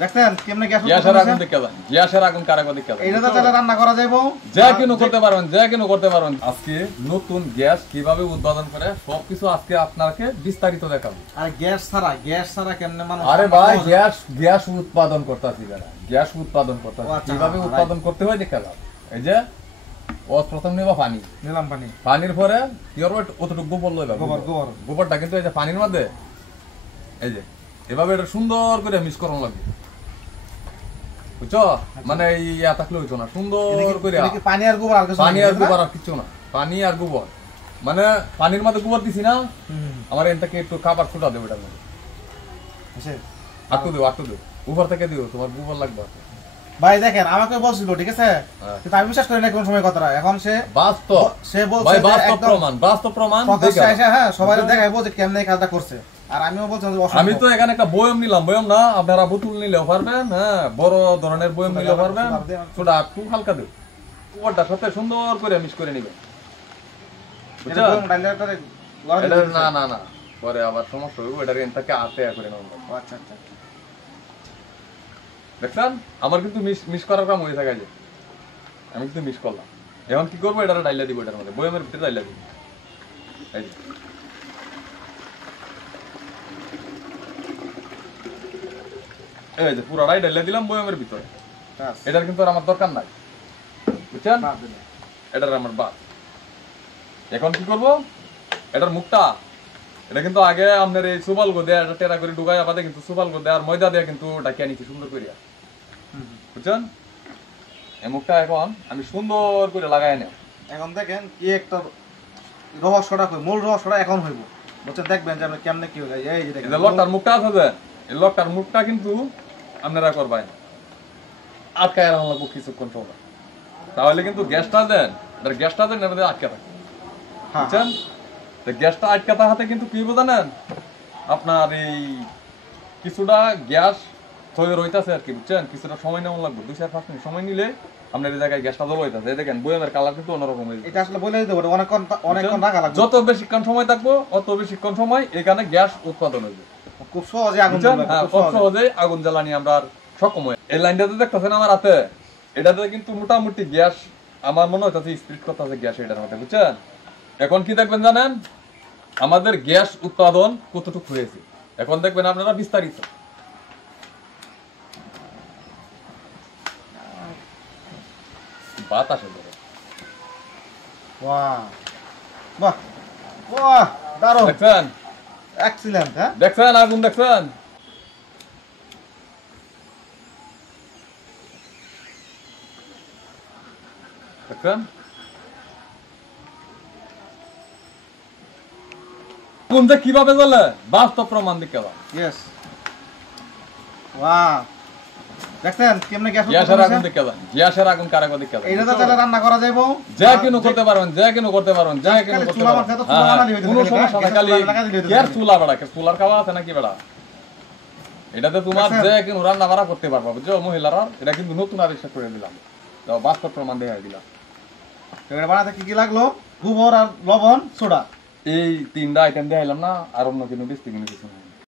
দেখেন কেমনে গ্যাসের আগুন দেখে যান, গ্যাসের আগুন কারাগো দেখে যান। এটা তো তাহলে রান্না করা যাইবো, যা কিনো করতে পারবেন, যা কিনো করতে পারবেন। আজকে নতুন গ্যাস কিভাবে উৎপাদন করে সবকিছু আজকে আপনাকে বিস্তারিত দেখাবো। আর গ্যাস ছাড়া কেমনে মানুষ? আরে ভাই গ্যাস উৎপাদন করতেছি যারা, গ্যাস উৎপাদন করতেছি কিভাবে উৎপাদন করতে হয় দেখা যাবে। এই যে প্রথম নেবা পানি, নিলাম পানি, পানির পরে কি করবো অতটুকু গোবর লইবা, গোবরটা কিন্তু এই যে পানির মধ্যে এই যে এভাবে এটা সুন্দর করে মিক্স করানো লাগবে, বুঝছো? মানে ইয়া থাকলে হইতো না, সুন্দর করে পানি আর গোবর আর কিছু না, পানি আর গোবর। মানে পানির মধ্যে গোবর দিছি না, আমার এনটাকে একটু খাবার ছুটা দেবো এটার মধ্যে, আটটু দেবো উপর থেকে দিও, তোমার গোবর লাগবে। ভাই দেখেন আমাকে বলছিল ঠিক আছে, কিন্তু আমি বিশ্বাস করি না কোন সময় কথাটা। এখন সে বলছে বাস্তব প্রমাণ হ্যাঁ সবাই দেখাইবো যে কেমনে এই কাজটা করছে। আর আমিও বলছি আমি তো এখানে একটা বয়ম নিলাম, বয়ম না আপনারা বোতল নিলেও পারবেন, হ্যাঁ বড় ধরনের বয়ম নিলেও পারবেন। ছোটা একটু হালকা দেব, গোবরটার সাথে সুন্দর করে মিক্স করে নিবেন। না পরে আবার সমস্যা হইব, এটা রেনটাকে আটে করে নেব। আচ্ছা দেখছেন আমার কিন্তু মিস করার কাম হয়ে থাকে, যে আমি কিন্তু মিস করলাম। এখন কি করবো, এটা ডাইলা দিব, এটার মধ্যে বয়মের ভিতরে ডাইলা দিব। এই যে পুরাটাই ডাইলা দিলাম বয়মের ভিতরে, এটার কিন্তু আর আমার দরকার নাই, বুঝছেন? এটার আমার বাদ। এখন কি করব, এটার মুখটা এটা কিন্তু আগে আপনার এই সুবাল গো দেয়া, এটা টেরা করে ঢুকাই আবাদে কিন্তু সুবাল গো দেয়া আর ময়দা দেয়া কিন্তু ডাকিয়ে নিচ্ছি সুন্দর করিয়া, বুঝছেন? এই মুখটা এখন আমি সুন্দর করে লাগাই নেব। এখন দেখেন কি একটা রহস্যটা মূল রহস্যটা এখন হইব, বুঝছেন? দেখবেন যে আপনি কেমনে কি হয়ে যায়। এই যে দেখেন লকটার মুখটা আছে, যে এই লকটার মুখটা কিন্তু আপনারা করবেন আটকায় রাখবো কিছুক্ষণ সময়, তাহলে কিন্তু গ্যাসটা দেন এর মধ্যে আটকে থাকে, বুঝছেন? তো গ্যাসটা আটকে থাকাতে কিন্তু কি জানেন, আপনার এই কিছুটা গ্যাস তৈরি হইতাছে আর কি, বুঝছেন? কিছুটা সময় নেওয়া লাগবে, 2-4-5 মিনিট সময় নিলে আপনার এই জায়গায় গ্যাসটা জ্বলা হইতাছে। দেখেন বয়মের কালার কিন্তু অন্যরকম হয়ে যায়। এটা আসলে বলে দিতে পারে অনেকক্ষণ রাখা লাগবে, যত বেশিক্ষণ সময় থাকবো অত বেশিক্ষণ সময় এখানে গ্যাস উৎপাদন হইবে, খুব সহজে আগুন জ্বালানি আমরা সক্ষম হই। এই লাইনটাতে দেখতেছেন আমার হাতে, এটাতে কিন্তু মোটামুটি গ্যাস আমার মনে হইতাছে স্পিড করতেছে গ্যাস এটার মধ্যে, বুঝছেন? এখন কি দেখবেন জানেন, আমাদের গ্যাস উৎপাদন কতটুকু হয়েছে এখন দেখবেন আপনারা বিস্তারিত। বাতাসে ধরে দেখছেন, এক্সিলেন্ট, হ্যাঁ দেখছেন আগুন, দেখছেন? দেখছেন আগুন যে কিভাবে জ্বলে, বাস্তব প্রমাণ দিকে ইয়েস। ওয়াও, দেখেন কেমনে গ্যাসের আগুন দেখে যান, গ্যাসের আগুন কারাগো দেখে যান। এটা তো তাহলে রান্না করা যাইবো, যা কিনো করতে পারবেন, যা কিনো করতে পারবেন, যা কিনো করতে পারবেন। কোনো সমস্যা নাই, খালি গ্যাস চুলা বেড়া, চুলার খাওয়া আছে নাকি বেড়া, এটাতে তোমার যে কিনো রান্না বাড়া করতে পারবা, বুঝছো মহিলারা? এটা কিন্তু নতুন আবিষ্কার করে দিলাম, বাস্তব প্রমাণ দেখাই দিলাম। এটা বানাতে কি কি লাগলো? গোবর আর লবণ, সোডা, এই 3টা আইটেম দেখাইলাম না, আর অন্য কোনো বেশি কিছু নাই।